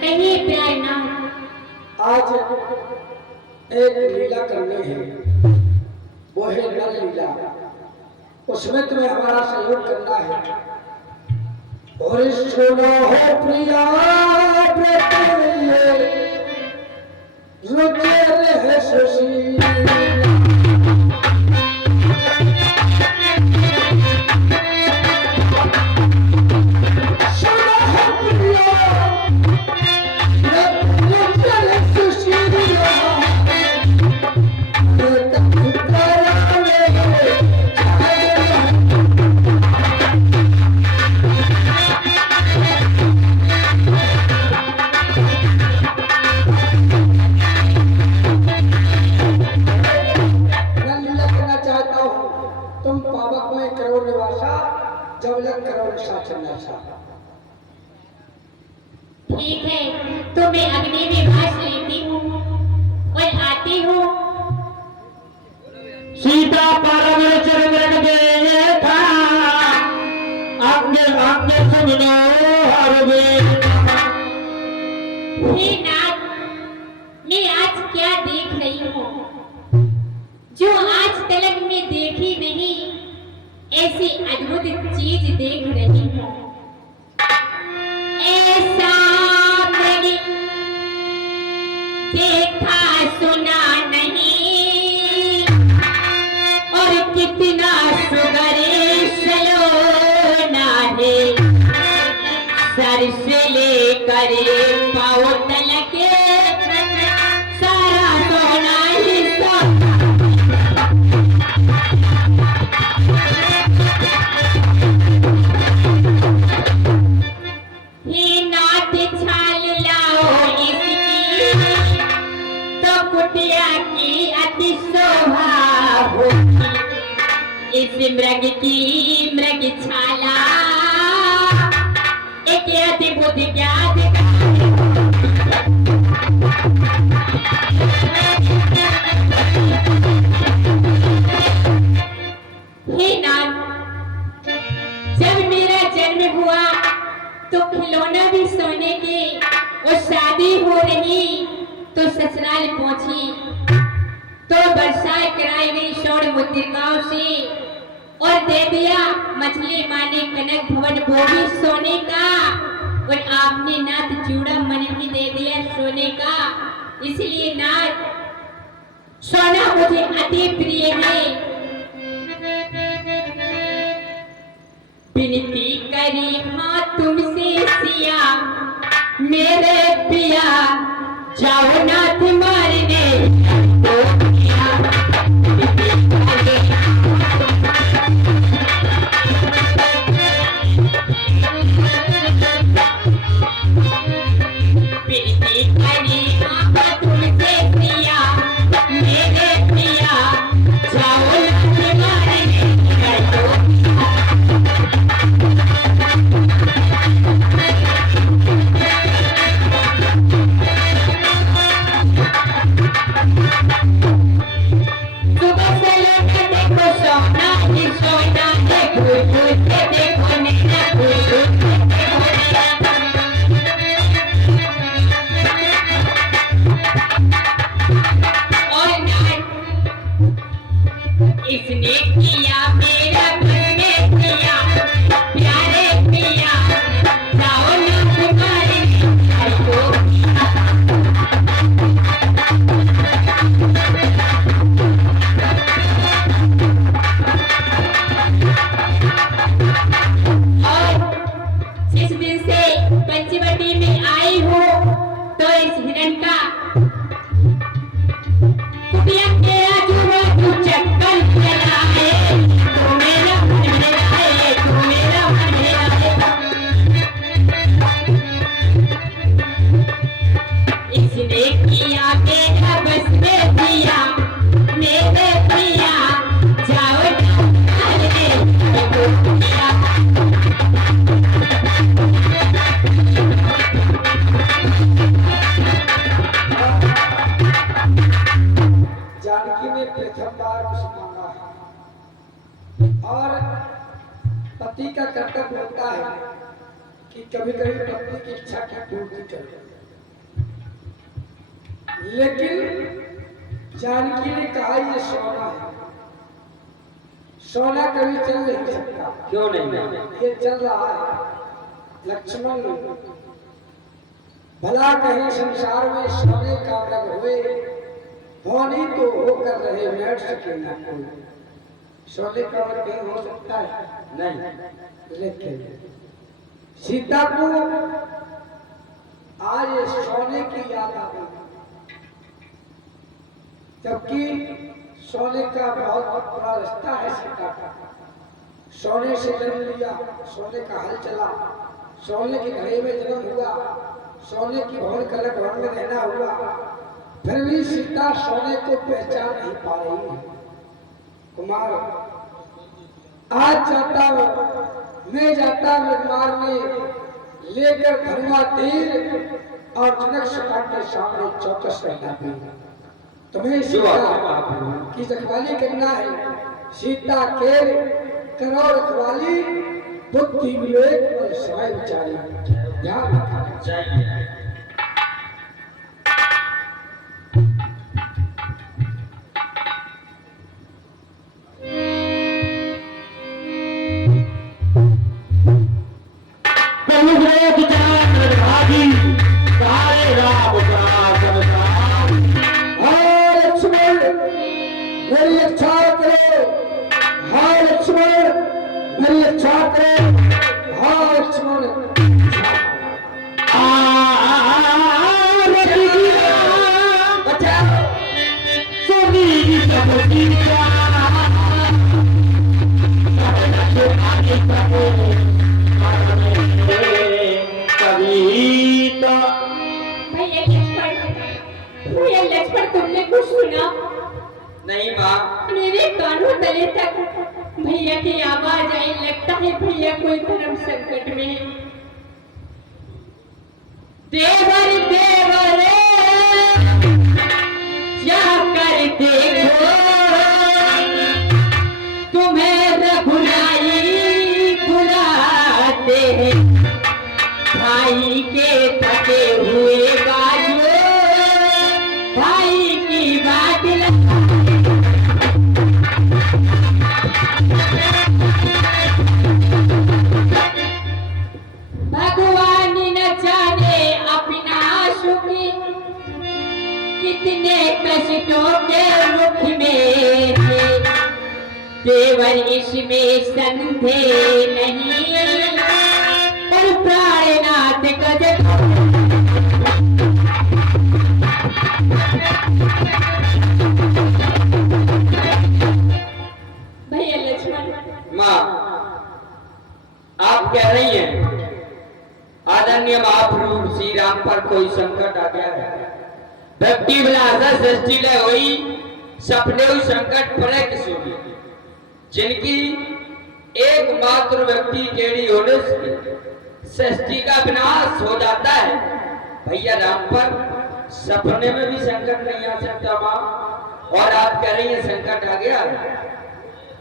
कहिए प्यारनाथ। आज एक लीला करनी है, वो है नल लीला। उसमें तुम्हें हमारा सहयोग करना है। और सुनो हो प्रिया रुचि रहे सुशीला। तुम पावक में करो निवासा, जब लग करो निशा चन्नासा। ठीक है, तो मैं अग्नि में भाष लेती हूँ और आती हूँ। सीता पार्वती चरण देखा, आज्ञा आज्ञा सुनो हर वेद। हे नाथ, मैं आज क्या देख रही हूँ जो आज तक मैं देखी नहीं, ऐसी अद्भुत चीज देख रही हूँ। ऐसा मैंने देखा सुना नहीं, और कितना सुगरे सलोना है, सर से लेकर पाँव तलक सारा सोना ही सोना। हे नाथ छाल लाओ इसकी, तो कुटिया की अति शोभा होगी। इस मृग की मृग छाला एक अद्भुत ज्ञात। हे नाथ, जब मेरा जन्म हुआ तो खिलौना भी सोने के, और शादी हो रही तो ससुराल पहुंची तो बरसात कराई गई स्वर्ण मुद्रिकाओं से, और दे दिया मछली माने कनक भवन वो भी सोने का, और आपने नाथ चूड़ा मन भी दे दिया सोने का। इसलिए नाथ, सोना मुझे अति प्रिय है। विनती करी माँ तुमसे सिया, मेरे पिया जाओ नाथ मारने तो किया। विनती करी माँ तुमसे सिया, मेरे पिया जाओ नाथ मारने तो किया। सुबह से लेकर देखो सोना ही सोना, देखो झूठ देखो नैना, झूठ देखो नैना। और नाथ, इसने किया मेरा मन में किया, प्यारे पिया जाओ ना तुम्हारे को। जिस दिन से पंचवटी में आई हो, तो इस हिरण का कुटिया के आजू-बाजू चक्कर चलाए, तू मेरा मन मिलाए, तू मेरा मन मिलाए। इसने किया मेरा बस में दिया, मेरे पिया जाओ डालने तो किया। जानकी ने प्रथम बार कुछ मांगा है, और पति का कर्तव्य होता है कि कभी कभी पत्नी की इच्छा की पूर्ति करे। लेकिन जानकी ने कहा ये सोना है, सोना कभी चल नहीं सकता। क्यों नहीं? ये चल रहा है लक्ष्मण, भला कहीं संसार में सोने का रंग हुए, होनी तो होकर रहे, बैठ सके ना कोई। सोने का रंग कहीं हो सकता है? नहीं। लेकिन सीता को आज ये सोने की याद आ गई, जबकि सोने का बहुत बड़ा रिश्ता है सीता का। सोने से जन्म लिया, सोने का हल चला, सोने के घड़े में जन्म हुआ, सोने की भवन कलक भवन में रहना हुआ, फिर भी सीता सोने को पहचान नहीं पा रही है। कुमार आज जाता मैं जाता विमान में लेकर धनुआ तीर और जनक सुखा के सामने चौकस रहना भी। तुम्हें सीता की रखवाली करना है, सीता के करो रखवाली, बुद्धि विवेक और समय विचारी ध्यान रखना चाहिए। मेरी इच्छा करो, हाँ लक्ष्मण, मेरी इच्छा करो, हाँ लक्ष्मण। भैया लक्ष्मण, तुमने कुछ सुना? नहीं माँ। मेरे कानों तले तक भैया की आवाज आई, लगता है भैया कोई धर्म संकट में है। देवर देवर क्या कर देखो, तुम्हें रघुराई बुलाते हैं, भाई के थके हुए बाजू भाई की बात भगवान न जाने अपना सुख कितने कष्टों के मुख में थे, देवर इसमें संदेह नहीं, और प्राणनाथ गज भैया लक्ष्मण। माँ, आप कह रही हैं आदरणीय महाप्रभु श्री राम पर कोई संकट आ गया है। भक्ति विलासा सृष्टि ले हुई सपने हुई संकट पड़े किसी की, जिनकी एकमात्र व्यक्ति टेढ़ी होने से सृष्टि का विनाश हो जाता है। भैया राम पर सपने में भी संकट नहीं आ सकता माँ, और आप कह रही हैं संकट आ गया।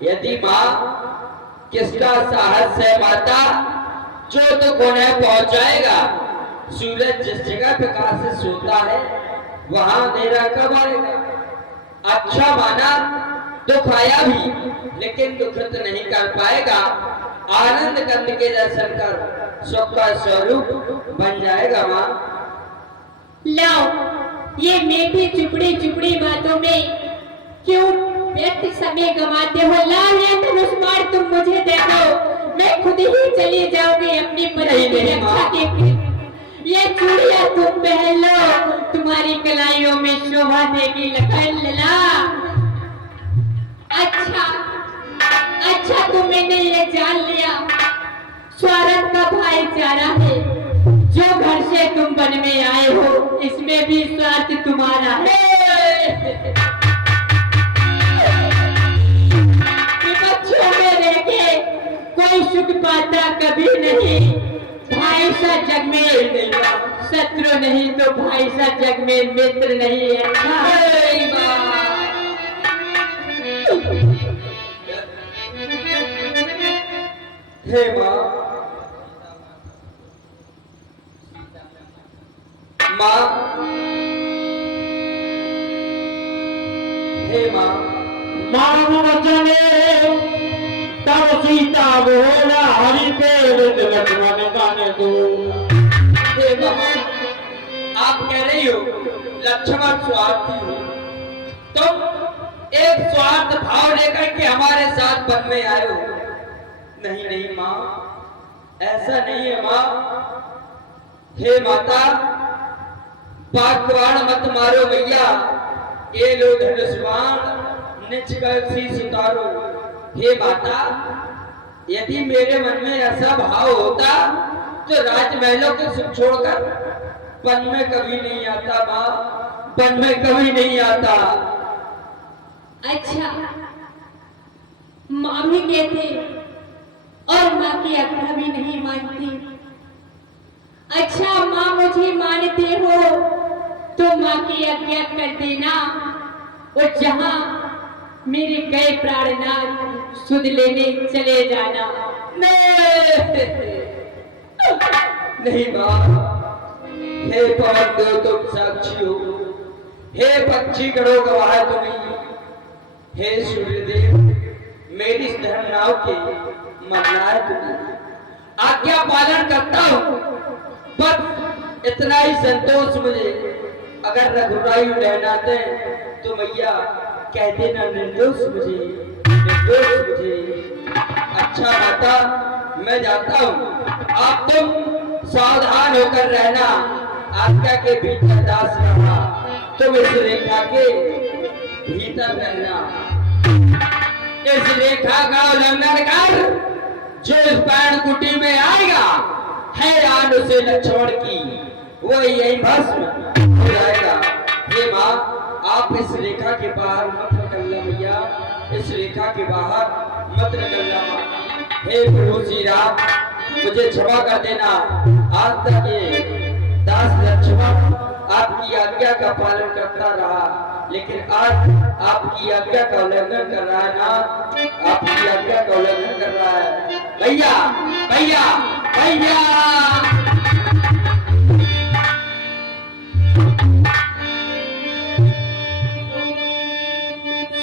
यदि माँ किसका साहस है माता, जो तो कोने पहुंचाएगा। सूरज जिस जगह प्रकाश से सोता है वहां अंधेरा कब आएगा। अच्छा माना दुख आया भी, लेकिन दुखित नहीं कर पाएगा। आनंद कंद के दर्शन कर सुख का स्वरूप बन जाएगा माँ। लाओ, ये मीठी चुपड़ी चुपड़ी बातों में क्यों व्यर्थ समय गंवाते हो? लाओ ये धनुष बाण तुम मुझे दे दो, मैं खुद ही चली जाऊंगी अपनी पति की रक्षा के लिए। ये चूड़ियां तुम पहन लो, तुम्हारी कलाइयों में शोभा देगी लखन लला। अच्छा तुमने ये जान लिया, स्वार्थ का भाईचारा है। जो घर से तुम वन में आए हो, इसमें भी स्वार्थ तुम्हारा है। विपक्षों में रह के कोई सुख पाता कभी नहीं। भाई सा जग में शत्रु नहीं तो भाई सा जग में मित्र नहीं है। हे माँ, माँ हे माँ मान वचने तब सीता बोला हरि पे लक्ष्मण गाने दो। हे माँ आप कह रही हो लक्ष्मण स्वार्थी हो, तुम एक स्वार्थ भाव लेकर के हमारे साथ वन में आए हो। नहीं नहीं माँ, ऐसा नहीं है माँ। हे माता, बागबान मत मारो मैया, ये लो धनुष बाण निज कर शीश उतारो। हे माता, यदि मेरे मन में ऐसा भाव होता तो राजमहलों के सुख छोड़कर वन में कभी नहीं आता माँ, वन में कभी नहीं आता। अच्छा, माँ भी कहते और माँ की आज्ञा भी नहीं मानती। अच्छा, माँ मुझे मानते हो तो माँ की आज्ञा कर देना और जहाँ मेरे गए प्राणनाथ सुध लेने चले जाना। नहीं माँ, हे पवन देव तुम साक्षी हो, हे पक्षी गणों गवाह तुम्हें, हे सूर्यदेव मेरी इस धर्म नाव के मरनार तुम्हें। आज्ञा पालन करता हूँ, बस इतना ही संतोष मुझे। अगर रघुराई रहनाते तो मैया कह देना निर्दोष मुझे, निर्दोष मुझे। अच्छा माता, मैं जाता हूँ, आप तुम सावधान होकर रहना। आज्ञा के भीतर दास रहना, तुम इस रेखा के भीतर रहना। इस रेखा का उल्लंघन कर जो इस पैण कुटी में आएगा, हैरान उसे लक्ष्मण की, वो यही भस्म हो जाएगा। हे माँ, आप इस रेखा के बाहर मत निकलना मैया, इस रेखा के बाहर मत निकलना माँ। हे प्रभु श्री राम, मुझे क्षमा कर देना। आज तक ये दास लक्ष्मण आपकी आज्ञा का पालन करता रहा, लेकिन आज आपकी आज्ञा का उल्लंघन कर रहा है ना, आपकी आज्ञा का उल्लंघन कर रहा है। भैया भैया भैया,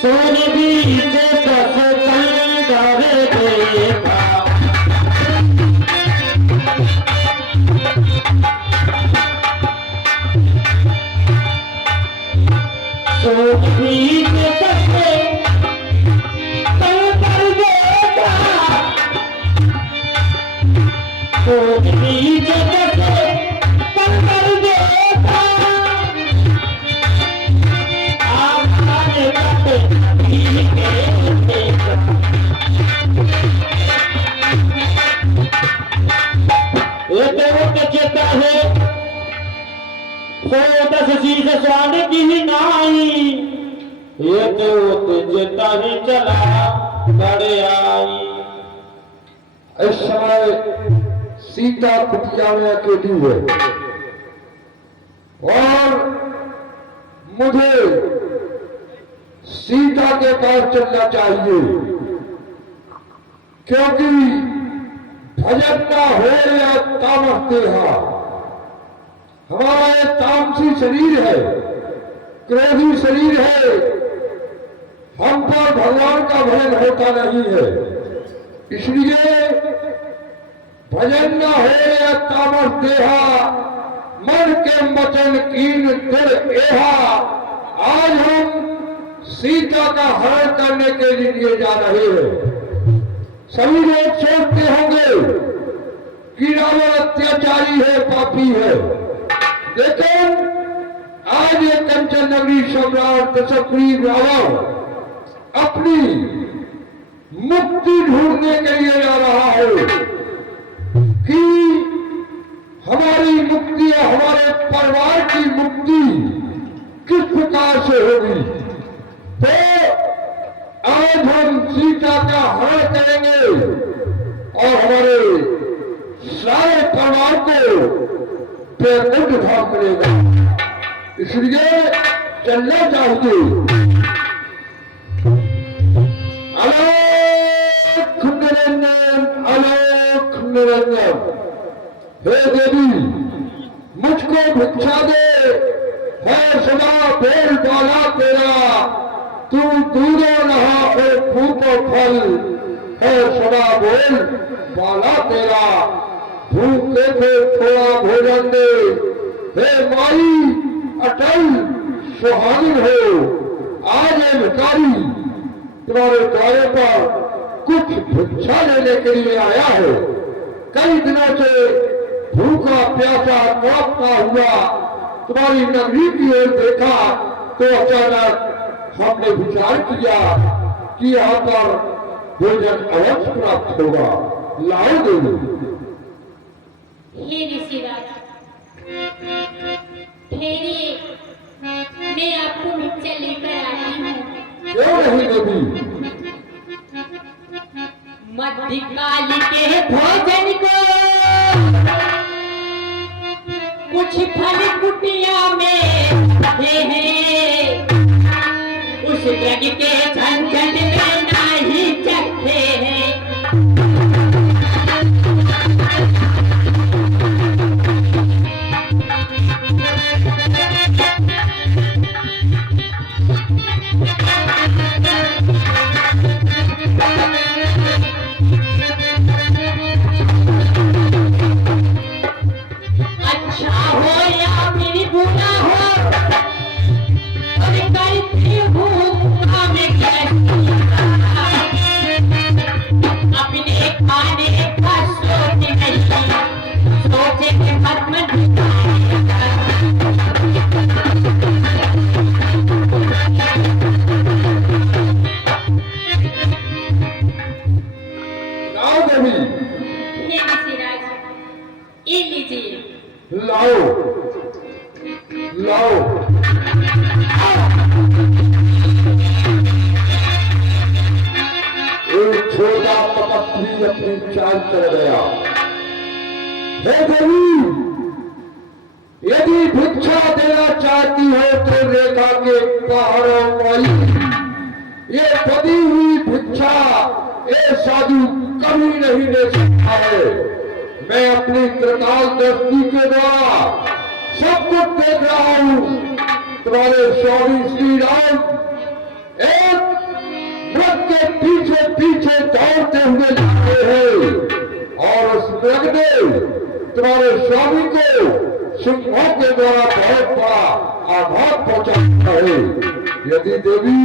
सोन बीच दस कंधरे देखा, सोन बीच दस कंधरे देखा, सोन बीच दस कंधरे देखा, आने काटे चेता है सो दस शीश स्वान की नाई, ये तो चेता ही चला बड़े आई। इस समय सीता कुटिया में अकेली है और मुझे सीता के पास चलना चाहिए, क्योंकि भजन ना हो या तामस देहा। हमारा ये तामसी शरीर है, क्रोधी शरीर है, हम पर भगवान का भजन होता नहीं है। इसलिए भजन न हो या तामस देहा, मन के वचन कीन दिल एहा। आज हम सीता का हरण करने के लिए जा रहे हैं। सभी लोग सोचते होंगे कि रावण अत्याचारी है, पापी है, लेकिन आज ये कंचन नगरी सम्राट दशग्रीव रावण अपनी मुक्ति ढूंढने के लिए जा रहा है कि हमारी मुक्ति या हमारे परिवार की मुक्ति किस प्रकार से होगी। तो आज हम सीता का हरण करेंगे और हमारे सारे परिवार को बेकुंठ धाम मिलेगा। इसलिए चलना चाहिए। अलोक निरंजन, अलोक निरंजन। हे देवी, मुझको भिक्षा दे, है सदा बेल बाला तेरा, तू दूरे रहा है फूको फल है सदा बोल बाला तेरा भूखे थे थोड़ा भोजन दे हे माई अटल सुहानी हो आज ये भिखारी तुम्हारे द्वारे पर कुछ भिक्षा लेने के लिए आया है। कई दिनों से भूखा प्यासा तड़पता हुआ तुम्हारी नगरी की ओर देखा तो अचानक हमने विचार किया कि यहाँ पर भोजन अवश्य प्राप्त होगा। लाओ देवी। हे ऋषिराज ठहरिए, मैं आपको भिक्षा लेकर आती हूँ। क्यों नहीं देवी? मध्यकाल के भोजन को कुछ फल कुटिया में है, उस जग के झंझट में नहीं चखे हैं। अच्छा हो या फिर बुरा हो, और करती हूँ काम अपने खाने का सोच नहीं, सोचे के मत लाओ देवी। हे ऋषिराज ये लीजिए। लाओ लाओ। एक छोटा तपस्वी अपनी चाल चल गया। हे देवी, यदि भिक्षा देना चाहती हो तो रेखा के पहाड़ों वाली ये बदी हुई भिक्षा ये साधु कभी नहीं ले सकता है। मैं अपनी त्रिकाल दृष्टि के द्वारा सब कुछ देख रहा हूँ। तुम्हारे स्वामी श्री राम एक मृग के पीछे पीछे दौड़ते हुए जाते हैं और उस मृग ने तुम्हारे स्वामी को सिंहों के द्वारा बहुत बड़ा आघात पहुंचाता है। यदि देवी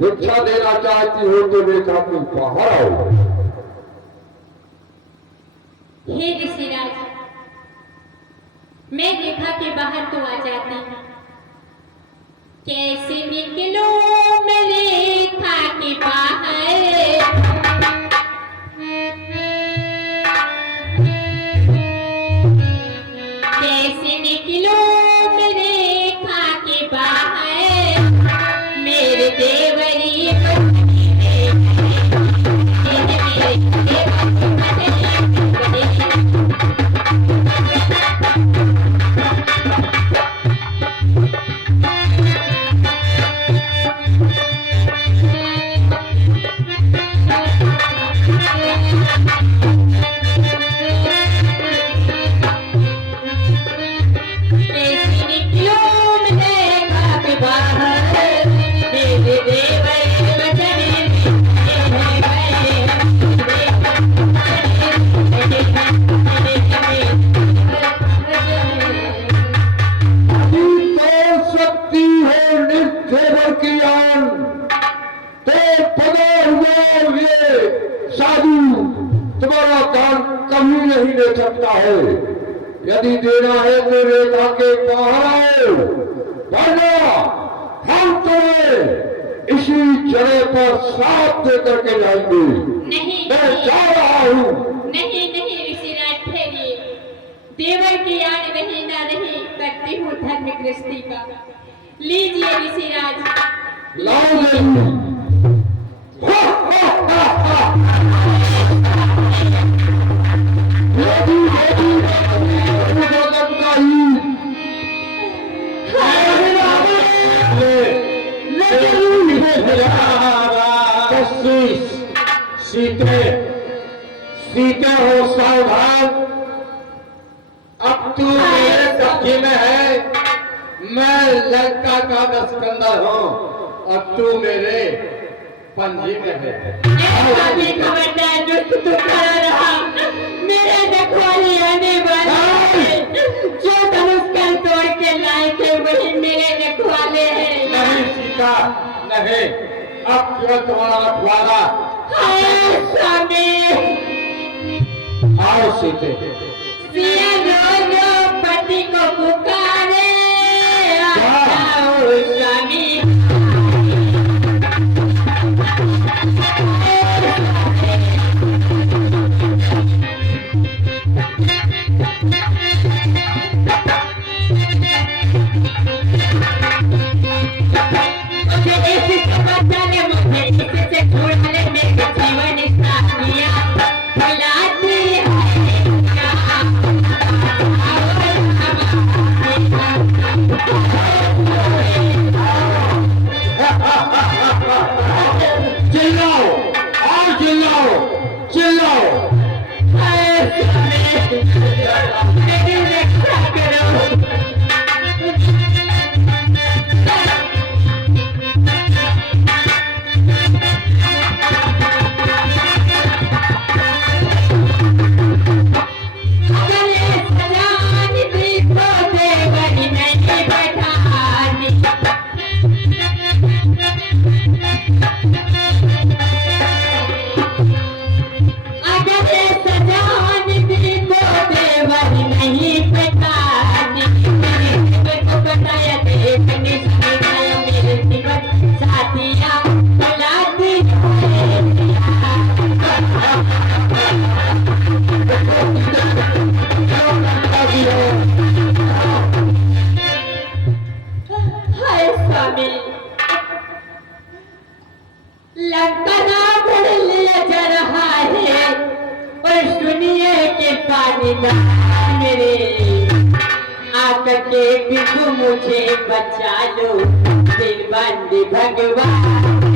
भिक्षा देना चाहती हो तो रेखा के बाहर आओ। हे ऋषिराज मैं रेखा के बाहर तो आ जाती हूँ, कैसे निकलूं मैं रेखा के बाहर। कैसे निकलूं मैं रेखा के बाहर, मेरे देवरी तुम्हारा दान कभी नहीं ले सकता है। यदि देना है तो रेखा के बाहर आओ, वरना हम तुम्हें इसी जगह पर साथ दे करके जाएंगे। नहीं मैं जा रहा हूँ। नहीं नहीं ऋषिराज ठहरिए, देवर की याद रही ना रही करती हूँ धर्म गृहस्थी का। लीजिए ऋषिराज। लाओ देवी। सीते सीते हो सावधान, अब तू मेरे कब्जे में है। मैं लंका का दस्कंदर हूँ और तू मेरे पंजे में है। अभी खबरदार जो तू खड़ा रहा, मेरे रखवाली आने वाले हैं। जो धनुष कल तोड़ के लाए थे वही मेरे रखवाले हैं। नहीं सीता, नहीं, अब केवल तुम्हारा रखवाला। हाय स्वामी, आओ सीते। सिया रो रो पति को पुकारे, आओ स्वामी। चिल्लाओ, और चिल्लाओ, चिल्लाओ। मेरे आकर के बिगु मुझे बचा लो, दिल बंद भगवान।